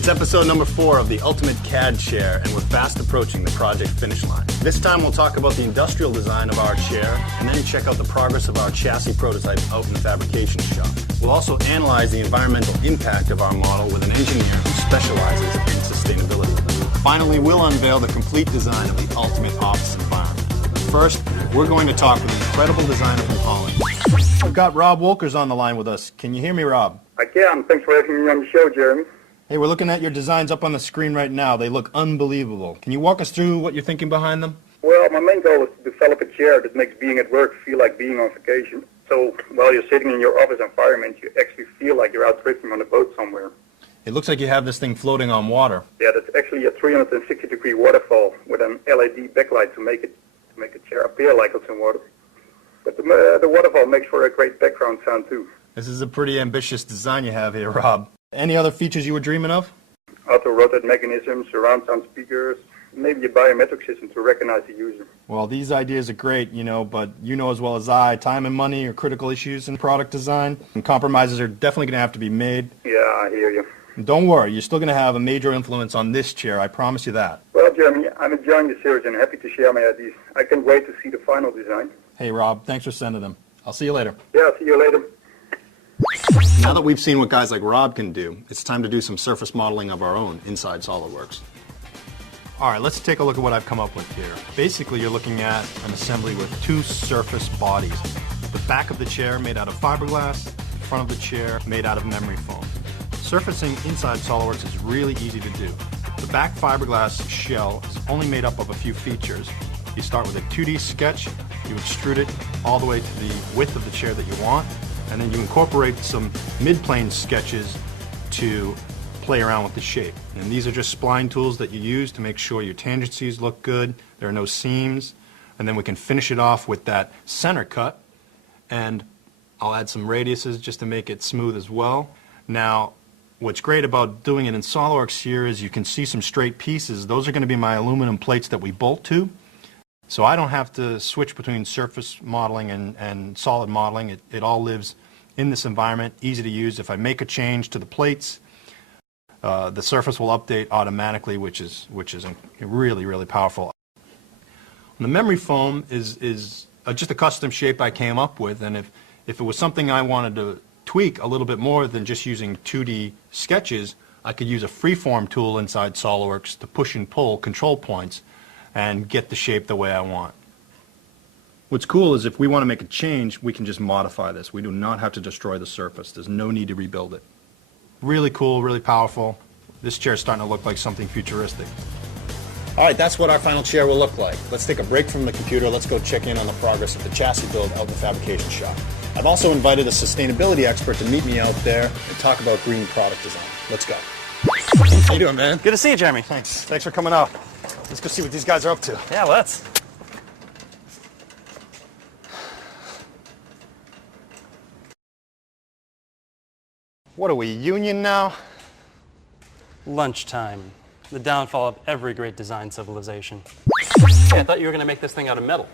It's episode number 4 of the Ultimate CAD Chair, and we're fast approaching the project finish line. This time we'll talk about the industrial design of our chair, and then check out the progress of our chassis prototype out in the fabrication shop. We'll also analyze the environmental impact of our model with an engineer who specializes in sustainability. Finally, we'll unveil the complete design of the ultimate office environment. First, we're going to talk with an incredible designer from Holland. We've got Rob Wolkers on the line with us. Can you hear me, Rob? I can. Thanks for having me on the show, Jeremy. Hey, we're looking at your designs up on the screen right now. They look unbelievable. Can you walk us through what you're thinking behind them? Well, my main goal is to develop a chair that makes being at work feel like being on vacation. So while you're sitting in your office environment, you actually feel like you're out drifting on a boat somewhere. It looks like you have this thing floating on water. Yeah, that's actually a 360-degree waterfall with an LED backlight to make a chair appear like it's in water. But the waterfall makes for a great background sound too. This is a pretty ambitious design you have here, Rob. Any other features you were dreaming of? Auto-rotate mechanisms, surround sound speakers, maybe a biometric system to recognize the user. Well, these ideas are great, but you know as well as I, time and money are critical issues in product design, and compromises are definitely going to have to be made. Yeah, I hear you. And don't worry, you're still going to have a major influence on this chair, I promise you that. Well, Jeremy, I'm enjoying the series and happy to share my ideas. I can't wait to see the final design. Hey, Rob, thanks for sending them. I'll see you later. Yeah, see you later. Now that we've seen what guys like Rob can do, it's time to do some surface modeling of our own inside SOLIDWORKS. All right, let's take a look at what I've come up with here. Basically, you're looking at an assembly with 2 surface bodies. The back of the chair made out of fiberglass, the front of the chair made out of memory foam. Surfacing inside SOLIDWORKS is really easy to do. The back fiberglass shell is only made up of a few features. You start with a 2D sketch, you extrude it all the way to the width of the chair that you want, and then you incorporate some mid-plane sketches to play around with the shape. And these are just spline tools that you use to make sure your tangencies look good, there are no seams, and then we can finish it off with that center cut, and I'll add some radiuses just to make it smooth as well. Now, what's great about doing it in SOLIDWORKS here is you can see some straight pieces. Those are going to be my aluminum plates that we bolt to. So I don't have to switch between surface modeling and solid modeling. It all lives in this environment, easy to use. If I make a change to the plates, the surface will update automatically, which is really, really powerful. And the memory foam is just a custom shape I came up with, and if it was something I wanted to tweak a little bit more than just using 2D sketches, I could use a Freeform tool inside SOLIDWORKS to push and pull control points and get the shape the way I want. What's cool is if we want to make a change, we can just modify this. We do not have to destroy the surface. There's no need to rebuild it. Really cool, really powerful. This chair is starting to look like something futuristic. All right, that's what our final chair will look like. Let's take a break from the computer. Let's go check in on the progress of the chassis build out in the fabrication shop. I've also invited a sustainability expert to meet me out there and talk about green product design. Let's go. How you doing, man? Good to see you, Jeremy. Thanks. Thanks for coming out. Let's go see what these guys are up to. Yeah, let's. What are we, union now? Lunchtime. The downfall of every great design civilization. Hey, I thought you were going to make this thing out of metal.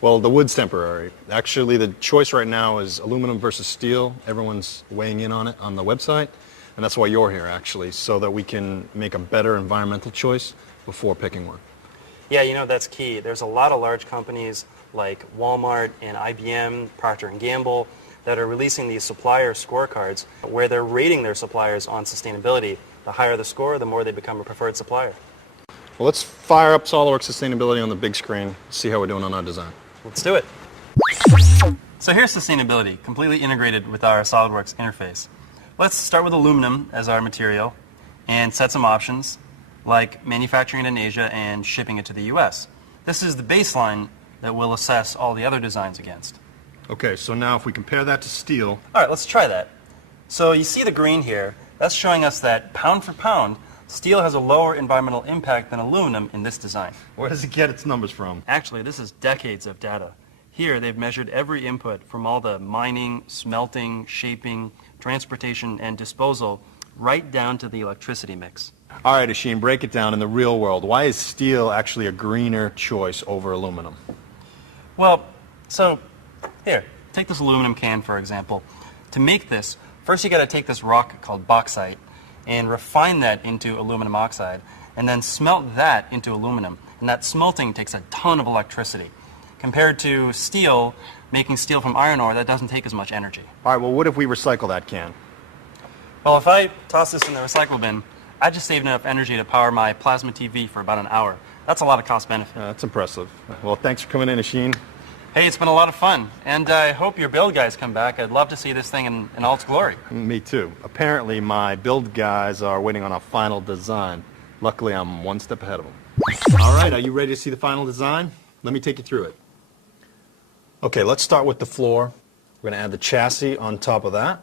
Well, the wood's temporary. Actually, the choice right now is aluminum versus steel. Everyone's weighing in on it on the website, and that's why you're here, actually, so that we can make a better environmental choice before picking one. Yeah, that's key. There's a lot of large companies like Walmart and IBM, Procter & Gamble, that are releasing these supplier scorecards where they're rating their suppliers on sustainability. The higher the score, the more they become a preferred supplier. Well, let's fire up SOLIDWORKS Sustainability on the big screen, see how we're doing on our design. Let's do it. So here's sustainability, completely integrated with our SOLIDWORKS interface. Let's start with aluminum as our material and set some options, like manufacturing it in Asia and shipping it to the US. This is the baseline that we'll assess all the other designs against. Okay, so now if we compare that to steel. All right, let's try that. So you see the green here. That's showing us that pound for pound, steel has a lower environmental impact than aluminum in this design. Where does it get its numbers from? Actually, this is decades of data. Here, they've measured every input from all the mining, smelting, shaping, transportation, and disposal, right down to the electricity mix. All right, Asheen, break it down in the real world. Why is steel actually a greener choice over aluminum? Well, so here, take this aluminum can, for example. To make this, first you got to take this rock called bauxite and refine that into aluminum oxide, and then smelt that into aluminum. And that smelting takes a ton of electricity. Compared to steel, making steel from iron ore, that doesn't take as much energy. All right, well, what if we recycle that can? Well, if I toss this in the recycle bin, I just saved enough energy to power my plasma TV for about an hour. That's a lot of cost benefit. That's impressive. Well, thanks for coming in, Asheen. Hey, it's been a lot of fun, and I hope your build guys come back. I'd love to see this thing in all its glory. Me too. Apparently, my build guys are waiting on a final design. Luckily, I'm one step ahead of them. All right, are you ready to see the final design? Let me take you through it. Okay, let's start with the floor. We're going to add the chassis on top of that.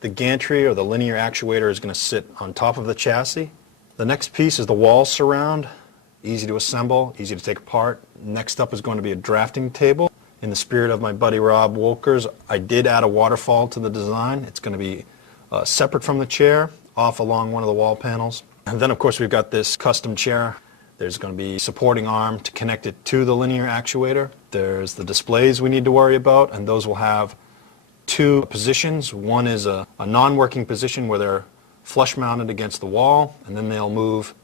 The gantry or the linear actuator is going to sit on top of the chassis. The next piece is the wall surround. Easy to assemble, easy to take apart. Next up is going to be a drafting table. In the spirit of my buddy Rob Wolkers, I did add a waterfall to the design. It's going to be separate from the chair, off along one of the wall panels. And then, of course, we've got this custom chair. There's going to be a supporting arm to connect it to the linear actuator. There's the displays we need to worry about, and those will have two positions. One is a non-working position where they're flush mounted against the wall, and then they'll move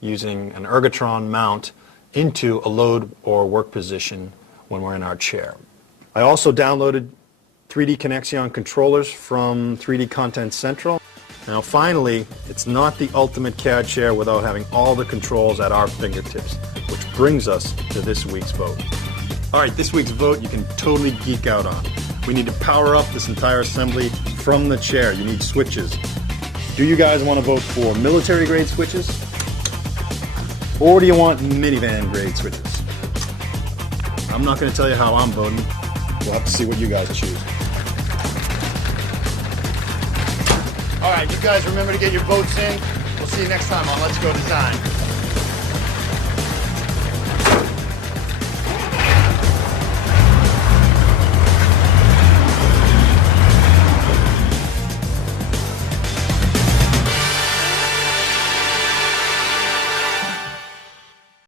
using an ergotron mount into a load or work position when we're in our chair. I also downloaded 3D Connexion controllers from 3D Content Central. Now finally, it's not the ultimate CAD chair without having all the controls at our fingertips, which brings us to this week's vote. All right, this week's vote you can totally geek out on. We need to power up this entire assembly from the chair. You need switches. Do you guys want to vote for military grade switches? Or do you want minivan grade switches? I'm not going to tell you how I'm voting. We'll have to see what you guys choose. All right, you guys remember to get your votes in. We'll see you next time on Let's Go Design.